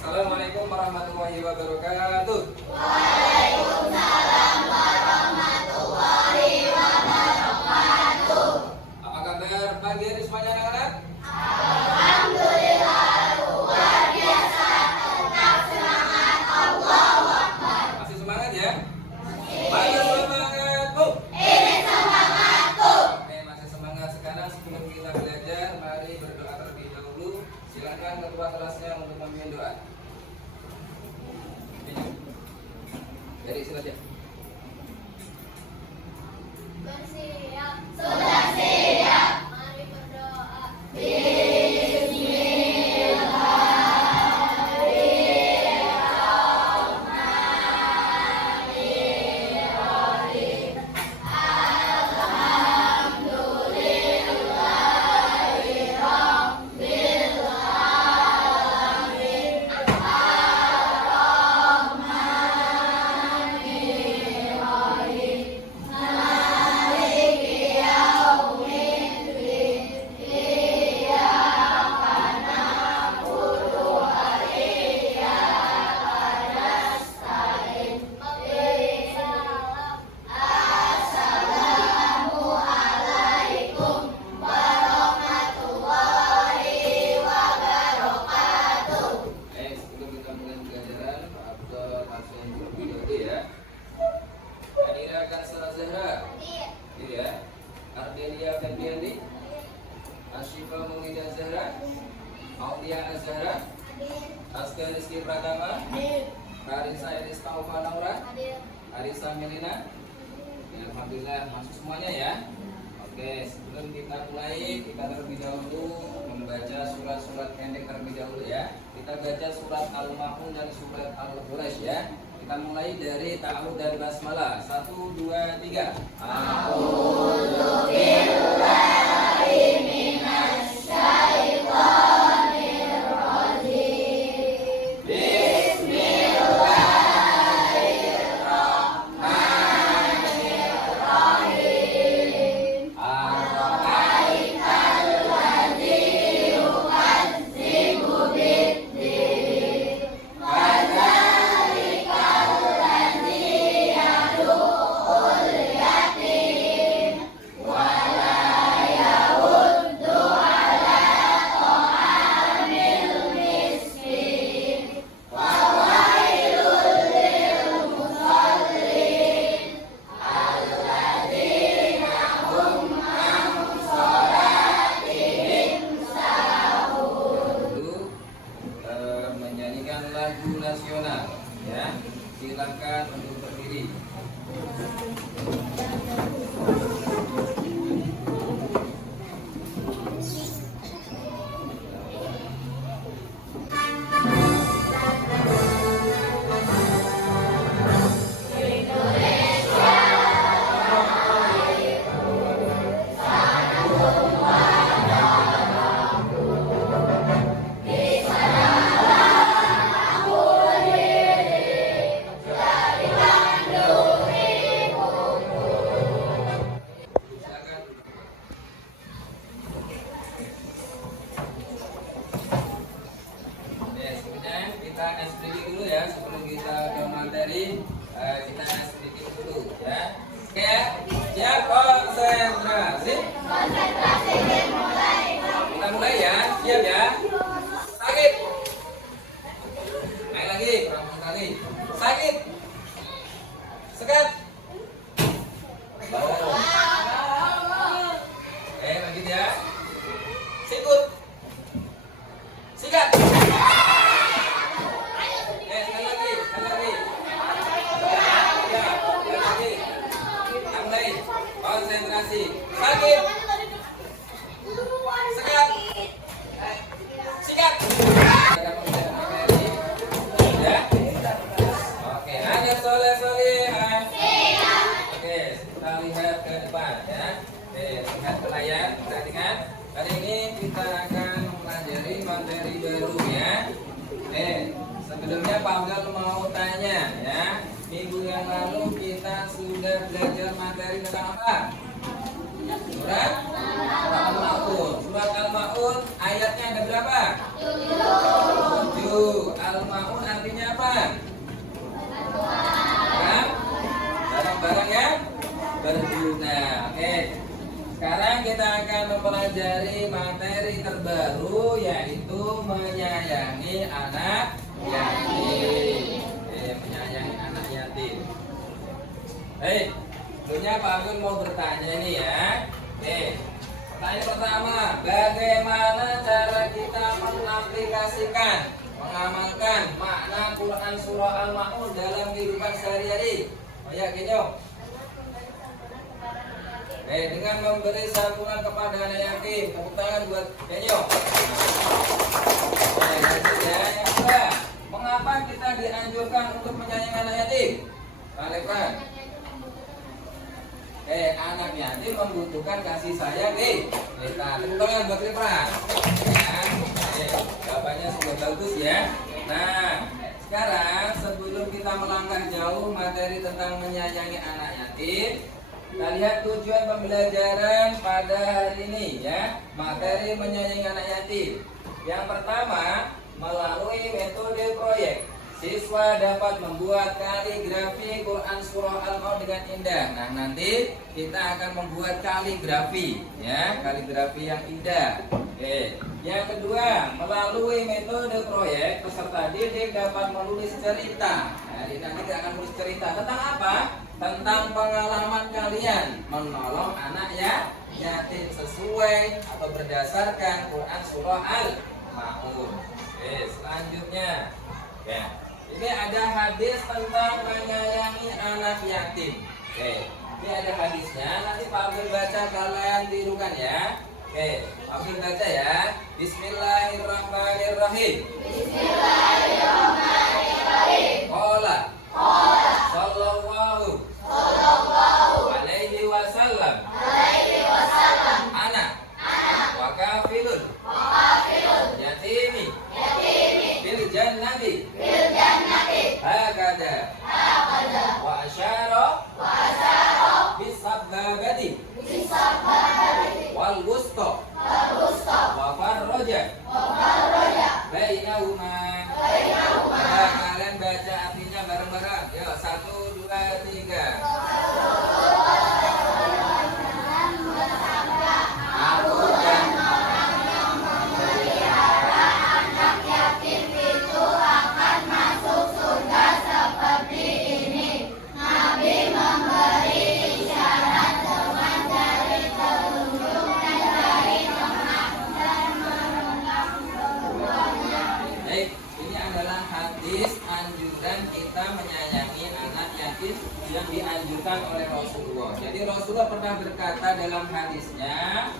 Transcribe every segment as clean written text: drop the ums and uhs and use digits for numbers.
Assalamualaikum warahmatullahi wabarakatuh. Waalaikumsalam warahmatullahi wabarakatuh. Apa kabar pagi hari semuanya anak-anak? Alhamdulillah luar biasa. Tetap semangat. Allahu Akbar. Masih semangat ya? Masih semangat, Bu. Ini semangatku. Oke, masih semangat. Sekarang sebelum kita belajar, mari berdoa terlebih dahulu. Silakan ketua kelasnya untuk memimpin doa. Jadi silakan. Bersiap. Sudah siap. Mari berdoa. Bismillahirrahmanirrahim. Alhamdulillahirabbil alamin. Ar-Rahmanirrahim. Maliki yaumiddin. Iyyaka na'budu wa iyyaka nasta'in. Assalamualaikum warahmatullahi wabarakatuh. Baik, sebelum kita mulai pelajaran, Pak Abdul langsung terlebih dahulu ya. Hadira akan salah Zahra. Ini ya. Ardelia Febriandi. Asyifa Muhida Zahra. Aulia Azhara. Aska Rizky Pratama. Karisa Elis Taufa Naura. Arisa Melina. Ya, alhamdulillah masuk semuanya ya. Oke, sebelum kita mulai, kita terlebih dahulu membaca surat-surat pendek terlebih dahulu ya. Kita baca surat Al-Ma'un dan surat Al-Quraisy ya. Kita mulai dari ta'awudz dan basmalah. 1 2 3. A'udzu billahi minasy syaithanir rajim. Bismillahirrahmanirrahim. Ara'aital ladzi yukadzibu bid-din. Fadzalikal ladzi yadu'ul yatim wa la yahuddu ala ta'amil miskin. Fawailul lil musallin alladzina hum an sholatihim sahun. Dulu menyanyikan lagu nasional ya. Silakan untuk berdiri. Silakan. Oke, sebenarnya kita SPG dulu ya sebelum kita ke materi. Kita SPG dulu ya. Oke, siap, konsentrasi. Konsentrasi dimulai. Kita mulai ya, siap ya. Sakit. Naik lagi, kurang kali. Sakit. Sekat. Oke, lanjut ya. Sikut. Sikat. Sekali lagi, sekali lagi. Ya, sekali lagi. Kita mulai. Konsentrasi. Sakit. Sekat. Sikat. Ya. Oke, ada soleh-solehan. Oke, kita lihat ke depan ya. Oke, lihat ke layar, perhatikan. Kali ini kita akan mempelajari materi baru ya. Sebelumnya Pak Abdul mau tanya ya. Minggu yang lalu kita sudah belajar materi tentang apa? Surat Al-Ma'un. Surat Al-Ma'un ayatnya ada berapa? 7. Al-Ma'un mempelajari materi terbaru yaitu menyayangi anak yatim. Menyayangi anak yatim. Baik, tentunya Pak Abdul mau bertanya nih ya. Pertanyaan pertama, bagaimana cara kita mengaplikasikan, mengamalkan makna Quran surah Al-Ma'un dalam kehidupan sehari-hari? Oh ya, gini yuk. Dengan memberi santunan kepada anak yatim. Tepuk tangan buat Kenyo. Yang kedua, mengapa kita dianjurkan untuk menyayangi anak yatim? Pak, anak yatim membutuhkan kasih sayang kita. Tepuk tangan buat Rifan. Jawabannya sudah bagus ya. Nah, sekarang sebelum kita melangkah jauh materi tentang menyayangi anak yatim, kita lihat tujuan pembelajaran pada hari ini ya. Materi menyayangi anak yatim. Yang pertama, melalui metode proyek, siswa dapat membuat kaligrafi Quran surah Al-Ma'un dengan indah. Nah, nanti kita akan membuat kaligrafi ya, kaligrafi yang indah. Yang kedua, melalui metode proyek, peserta didik dapat menulis cerita. Nanti kita akan menulis cerita tentang apa? Tentang pengalaman kalian menolong anak yatim sesuai atau berdasarkan Quran surah Al-Ma'un. Selanjutnya ya, ini ada hadis tentang menyayangi anak yatim. Ini ada hadisnya. Nanti Pak Abdul baca, kalian tirukan ya. Abdul baca ya. Bismillahirrahmanirrahim. Bismillahirrahmanirrahim. Qala sallallahu alaihi wasallam. Ana wa kafilun yatimi bil jannati hakada wa asyara bis sababati wal wusta wa farraja bainahuma. Kalian baca artinya bareng-bareng. Yuk, 1, 2, 3. Aku dan orang yang memelihara anak yatim itu akan masuk surga seperti ini. Nabi memberi isyarat dengan jari telunjuk dan jari tengah dan merentang keduanya. Baik, ini adalah hadis anjuran kita menyayangi anak yatim yang dianjurkan oleh Rasulullah. Jadi Rasulullah pernah berkata dalam hadisnya,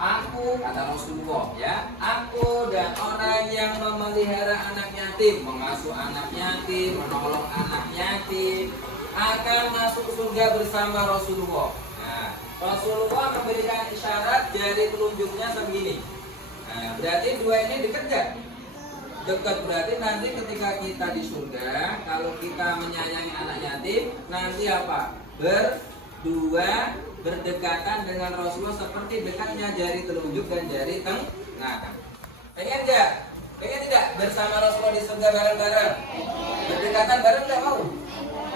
aku, kata Rasulullah ya, aku dan orang yang memelihara anak yatim, mengasuh anak yatim, menolong anak yatim, akan masuk surga bersama Rasulullah. Nah, Rasulullah memberikan isyarat jari telunjuknya segini. Nah, berarti dua ini dekat gak? Dekat, berarti nanti ketika kita di surga, kalau kita menyayangi anak yatim, nanti apa? Berdua berdekatan dengan Rasulullah seperti dekatnya jari telunjuk dan jari tengah. Pengen nggak? Pengen tidak bersama Rasulullah di surga bareng-bareng? Berdekatan bareng nggak mau?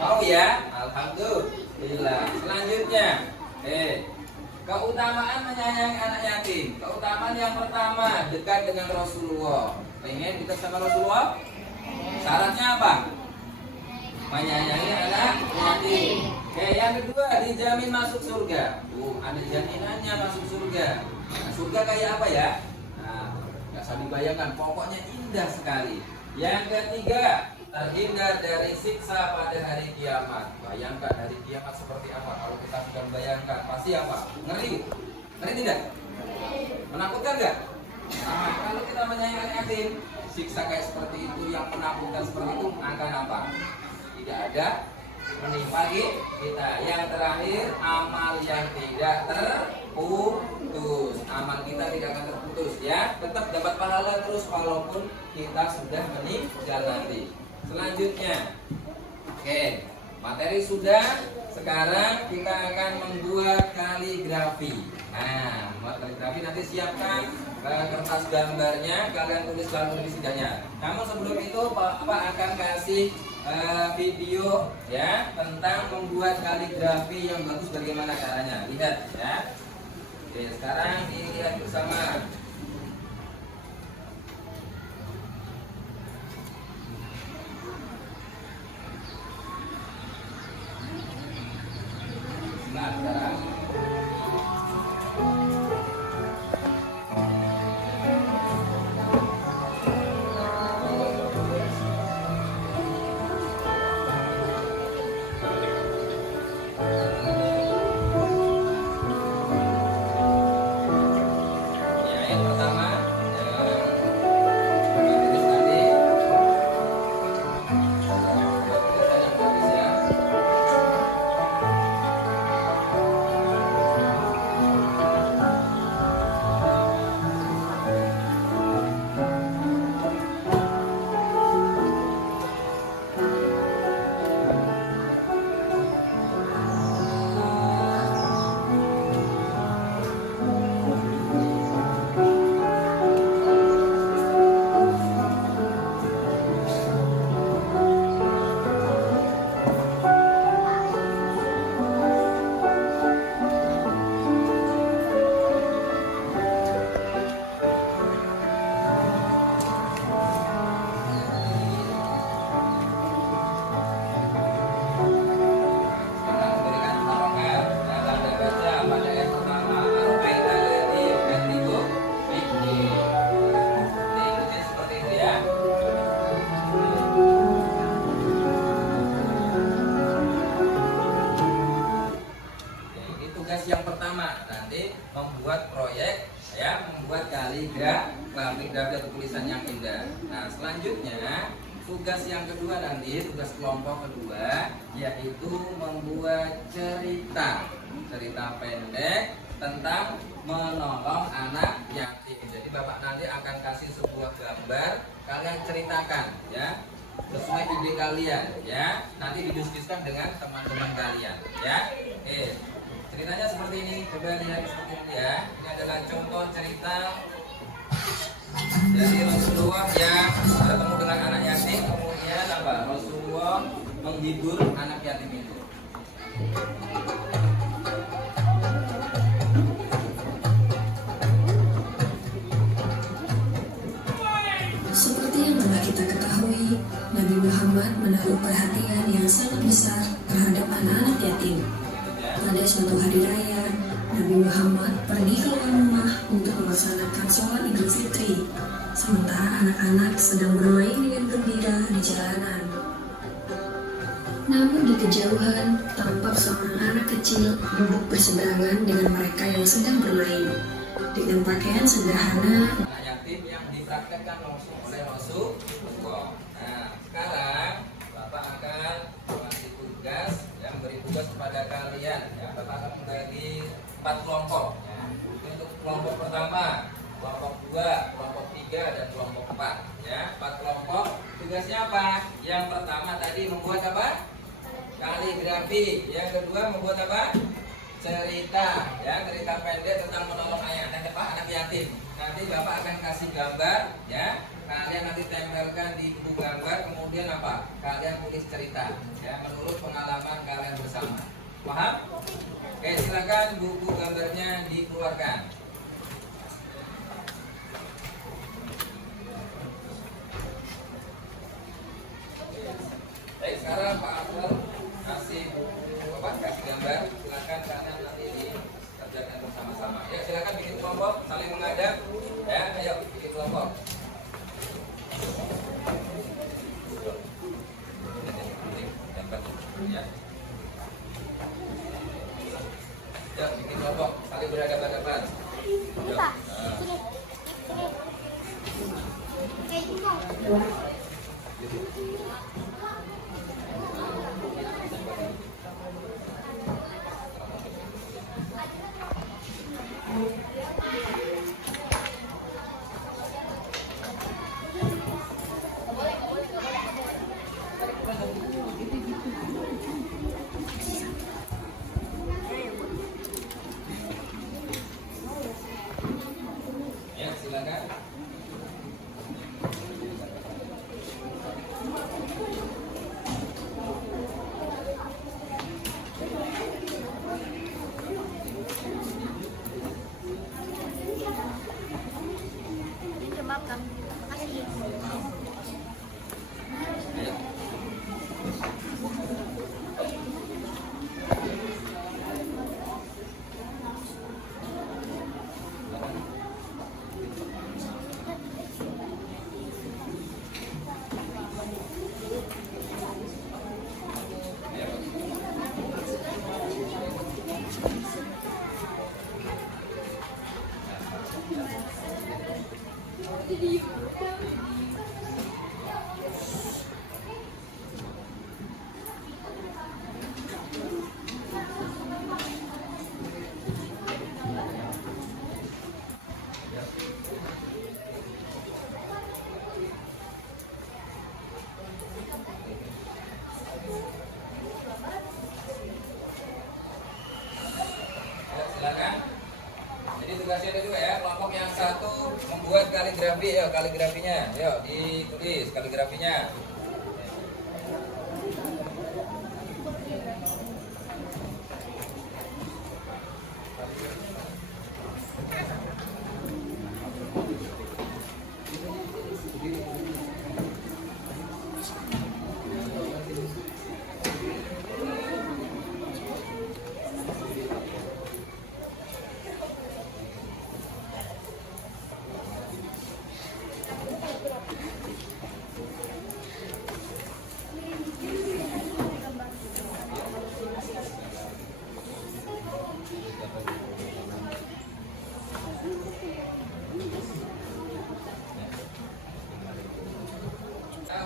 Mau ya? Alhamdulillah. Selanjutnya, keutamaan menyayangi anak yatim. Keutamaan yang pertama, dekat dengan Rasulullah. Pengen dekat sama Rasulullah? Syaratnya apa? Menyayangi anak yatim. Yang kedua, dijamin masuk surga. Ada jaminannya masuk surga. Nah, surga kayak apa ya? Nah, nggak usah dibayangkan. Pokoknya indah sekali. Yang ketiga, terhindar dari siksa pada hari kiamat. Bayangkan hari kiamat seperti apa? Kalau kita sudah membayangkan, pasti apa? Ngeri. Ngeri tidak? Menakutkan nggak? Nah, kalau kita menyayangi anak yatim, siksa kayak seperti itu, yang menakutkan seperti itu akan apa? Tidak ada menimpa kita. Yang terakhir, amal yang tidak terputus. Amal kita tidak akan terputus ya. Tetap dapat pahala terus walaupun kita sudah meninggal nanti. Selanjutnya, materi sudah. Sekarang kita akan membuat kaligrafi. Nah, membuat kaligrafi nanti siapkan kertas gambarnya, kalian tulis dalam tulisannya. Namun sebelum itu Pak akan kasih video ya tentang membuat kaligrafi yang bagus, bagaimana caranya. Lihat ya. Oke, sekarang dilihat bersama. Nah, sekarang ya, yang pertama tulis tadi tulisan yang bagus ya. Sekarang berikan pertolongan dan tanda baca pada yang pertama Al-Qaeda Lati Gantigo Fikri. Diikuti seperti itu ya. Ini tugas yang pertama, nanti membuat proyek ya, membuat kaligrafi atau tulisan yang indah. Nah, selanjutnya tugas yang kedua nanti, tugas kelompok kedua yaitu membuat cerita pendek tentang menolong anak yatim. Jadi Bapak nanti akan kasih sebuah gambar, kalian ceritakan ya sesuai ide kalian ya. Nanti didiskusikan dengan teman-teman kalian ya. Oke. Ceritanya seperti ini, coba lihat seperti ini ya. Ini adalah contoh cerita dari Rasulullah yang bertemu dengan anak yatim, kemudian apa? Rasulullah menghibur anak yatim itu. Seperti yang telah kita ketahui, Nabi Muhammad menaruh perhatian yang sangat besar terhadap anak-anak yatim. Pada suatu hari raya, Nabi Muhammad pergi keluar rumah untuk melaksanakan sholat Idul Fitri, sementara anak-anak sedang bermain dengan gembira di jalanan. Namun di kejauhan, tampak seorang anak kecil duduk berseberangan dengan mereka yang sedang bermain. Dengan pakaian sederhana, Anak yatim yang dipraktekkan langsung oleh Rasulullah. Nah, sekarang Bapak akan memberi tugas, yang beri tugas kepada kalian. Ya, Bapak akan membagi 4 kelompok. Ya. Untuk kelompok pertama, kelompok 2, kelompok 3, dan kelompok 4. Ya, 4 kelompok. Tugasnya apa? Yang pertama tadi membuat apa? Kaligrafi. Yang kedua membuat apa? Cerita, ya, cerita pendek tentang menolong anak yatim. Nanti Bapak akan kasih gambar, ya. Kalian nanti tempelkan di buku gambar, kemudian apa? Kalian tulis cerita, ya, menurut pengalaman kalian bersama. Paham? Oke, silakan buku gambarnya dikeluarkan. Baik, sekarang Pak Abdul kasih buku apa? Kasih gambar. Silakan kalian nanti dikerjakan bersama-sama. Ya, silakan bikin kelompok, saling menghadap. Ya, ayo bikin kelompok. Ya. Ya, bikin kelompok, saling berhadapan-hadapan. Ya. Ya, silakan. kaligrafi, yuk kaligrafinya, yuk ditulis kaligrafinya.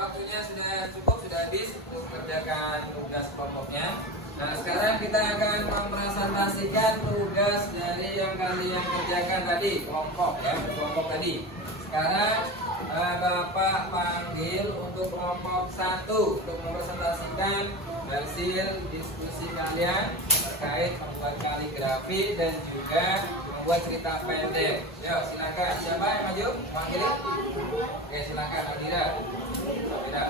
Waktunya sudah cukup, sudah habis untuk mengerjakan tugas kelompoknya. Nah, sekarang kita akan mempresentasikan tugas dari yang kalian kerjakan tadi, kelompok ya, kelompok tadi. Sekarang Bapak panggil untuk kelompok 1 untuk mempresentasikan hasil diskusi kalian terkait membuat kaligrafi dan juga membuat cerita pendek. Yuk, silakan. Siapa yang maju? Panggil. Oke, silakan Adira. Adira.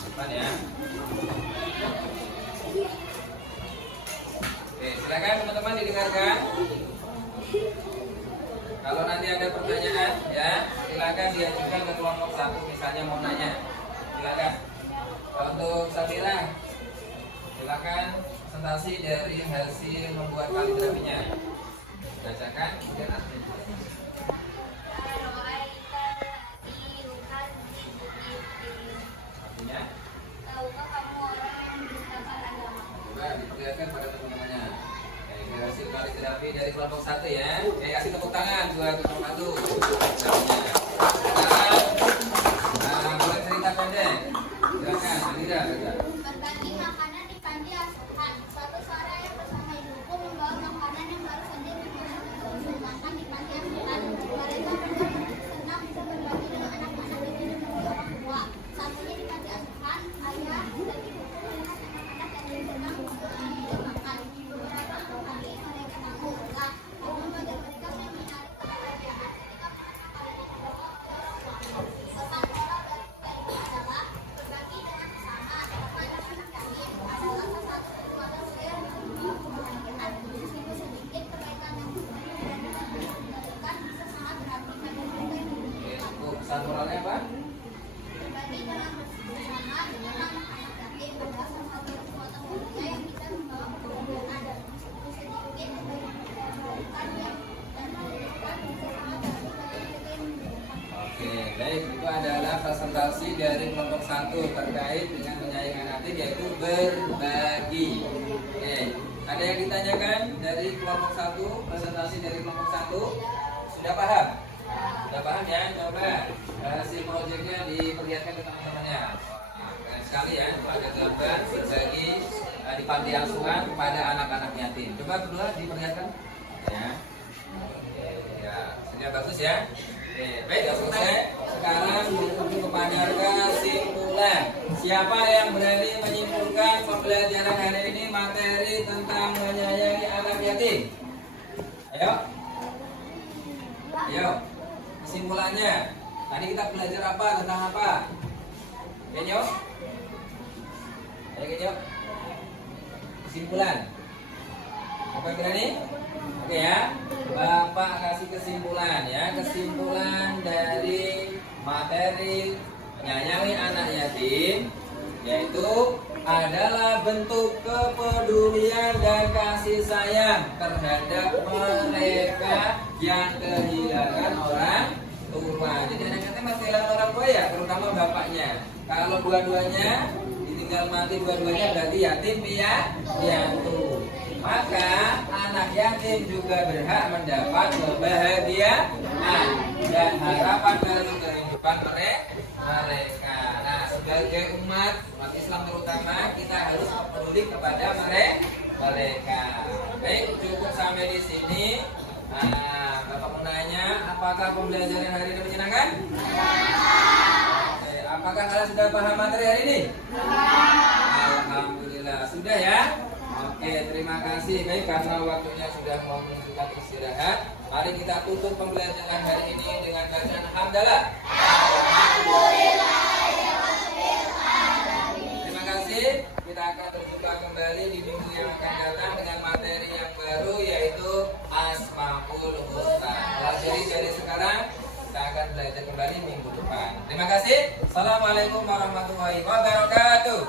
Depan ya. Oke, silakan teman-teman didengarkan. Kalau nanti ada pertanyaan ya, silakan diajukan ke kelompok 1 misalnya mau nanya. Silakan. Untuk Sabira, silakan presentasi dari hasil membuat kaligrafinya. Bacakan kemudian admin. Artinya? Tahukah kamu orang yang beragama? Coba diperlihatkan pada teman-temannya. Hasil kaligrafi dari kelompok 1 ya. Oke, kasih tepuk tangan buat kelompok 1. Sekarang buat cerita pendek. Silakan, Adira. Berbagi makanan di panti asuhan. Suatu sore ayah bersama ibuku membawa makanan yang baru saja dimakan di panti asuhan. Mereka senang bisa berbagi dengan anak-anak yang tidak memiliki orang tua. Sampainya di panti asuhan, ayah dan ibuku melihat anak-anak yang sedang untuk makan. Beberapa kali mereka takut lelah karena wajah mereka yang menarik kebahagiaan ketika makanan kalian dibawa ke ruang. Pesan moral dari adalah berbagi dengan sesama kepada anak yatim adalah salah satu kekuatan saya yang membawa kebahagiaan. Meskipun sedikit kebaikan yang dilakukan bisa sangat berarti bagi mereka yang membutuhkan. Pesan moralnya apa? Berbagi dengan bersama dengan anak-anak yatim adalah salah satu kekuatan mulia yang bisa membawa kebahagiaan. Meskipun sedikit kebaikan yang dilakukan dan memberikan bisa sangat berarti bagi mereka yang membutuhkan. Oke, baik. Itu adalah presentasi dari kelompok 1 terkait dengan menyayangi hati, yaitu berbagi. Oke, ada yang ditanyakan dari kelompok 1, presentasi dari kelompok 1? Sudah paham? Sudah paham ya? Coba hasil proyeknya diperlihatkan ke teman-temannya. Wah, keren sekali ya. Ada gambar berbagi di panti asuhan kepada anak-anak yatim. Coba kedua diperlihatkan. Ya. Oke, ya. Sudah bagus ya. Oke, baik, selesai. Sekarang menuju kepada kesimpulan. Siapa yang berani menyimpulkan pembelajaran hari ini materi tentang menyayangi anak yatim? Ayo. Ayo. Kesimpulannya. Tadi kita belajar apa? Tentang apa? Genyo? Ayo Genyo. Kesimpulan. Apa yang berani? Oke ya. Bapak kasih kesimpulan ya. Kesimpulan dari materi menyayangi anak yatim yaitu adalah bentuk kepedulian dan kasih sayang terhadap mereka yang kehilangan orang tua. Jadi anak yatim masih kehilangan orang tua ya, terutama bapaknya. Kalau dua-duanya ditinggal mati dua-duanya berarti yatim piatu. Maka anak yatim juga berhak mendapat kebahagiaan dan harapan dalam kehidupan mereka. Nah, sebagai umat Islam terutama kita harus peduli kepada mereka. Baik, cukup sampai di sini. Nah, Bapak mau nanya, apakah pembelajaran hari ini menyenangkan? Oke, apakah kalian sudah paham materi hari ini? Alhamdulillah, sudah ya. Oke, terima kasih. Baik, karena waktunya sudah mau menunjukkan istirahat, mari kita tutup pembelajaran hari ini dengan bacaan hamdalah. Terima kasih. Kita akan berjumpa kembali di minggu yang akan datang dengan materi yang baru, yaitu Asmaul Husna. Pelajari dari sekarang, kita akan belajar kembali minggu depan. Terima kasih. Assalamualaikum warahmatullahi wabarakatuh.